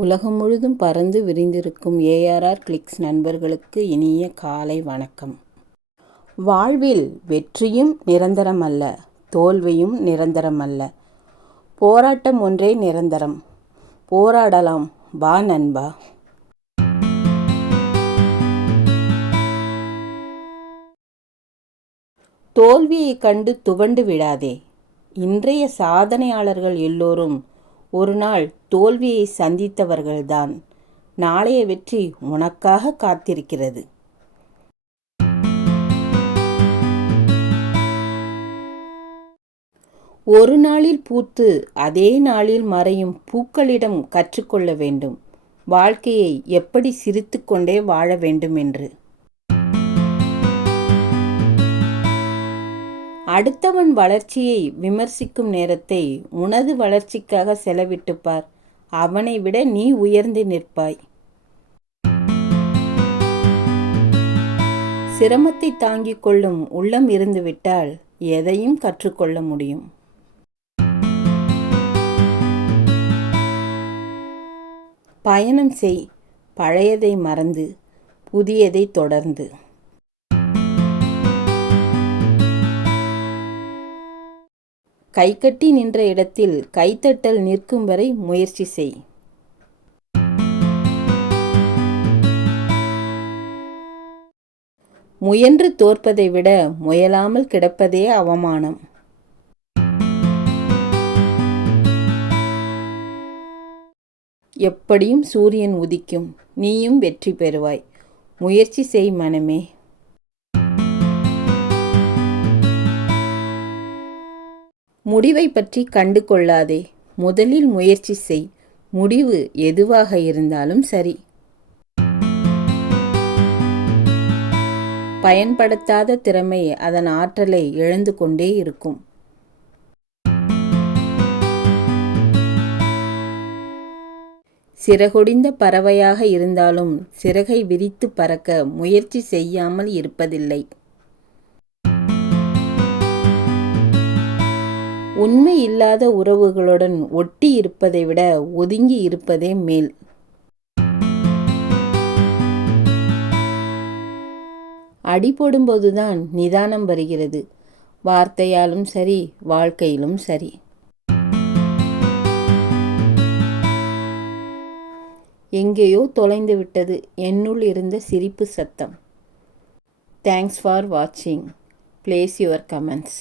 உலகம் முழுதும் பறந்து விரிந்திருக்கும் ஏஆர்ஆர் கிளிக்ஸ் நண்பர்களுக்கு இனிய காலை வணக்கம். வாழ்வில் வெற்றியும் நிரந்தரமல்ல, தோல்வியும் நிரந்தரமல்ல. போராட்டம் ஒன்றே நிரந்தரம். போராடலாம், வா நண்பா. தோல்வியை கண்டு துவண்டு விடாதே. இன்றைய சாதனையாளர்கள் எல்லோரும் ஒரு நாள் தோல்வியை சந்தித்தவர்கள்தான். நாளைய வெற்றி உனக்காக காத்திருக்கிறது. ஒரு நாளில் பூத்து அதே நாளில் மறையும் பூக்களிடம் கற்றுக்கொள்ள வேண்டும் வாழ்க்கையை எப்படி சிரித்து கொண்டே வாழ வேண்டும் என்று. அடுத்தவன் வளர்ச்சியை விமர்சிக்கும் நேரத்தை உனது வளர்ச்சிக்காக செலவிட்டுப்பார். அவனை விட நீ உயர்ந்து நிற்பாய். சிரமத்தை தாங்கிக் கொள்ளும் உள்ளம் இருந்துவிட்டால் எதையும் கற்றுக்கொள்ள முடியும். பயணம் செய், பழையதை மறந்து புதியதை தொடர்ந்து. கைகட்டி நின்ற இடத்தில் கைத்தட்டல் நிற்கும் வரை முயற்சி செய். முயன்று தோற்பதை விட முயலாமல் கிடப்பதே அவமானம். எப்படியும் சூரியன் உதிக்கும், நீயும் வெற்றி பெறுவாய். முயற்சி செய் மனமே. முடிவை பற்றி கண்டு கொள்ளாதே. முதலில் முயற்சி செய். முடிவு எதுவாக இருந்தாலும் சரி. பயன்படுத்தாத திறமை அதன் ஆற்றலை இழந்து கொண்டே இருக்கும். சிறகொடிந்த பறவையாக இருந்தாலும் சிறகை விரித்து பறக்க முயற்சி செய்யாமல் இருப்பதில்லை. உண்மை இல்லாத உறவுகளுடன் ஒட்டி இருப்பதை விட ஒதுங்கி இருப்பதே மேல். அடி போடும்போதுதான் நிதானம் வருகிறது. வார்த்தையாலும் சரி, வாழ்க்கையிலும் சரி. எங்கேயோ தொலைந்து விட்டது என்னுள் இருந்த சிரிப்பு சத்தம். தேங்க்ஸ் ஃபார் வாட்சிங். Place your comments.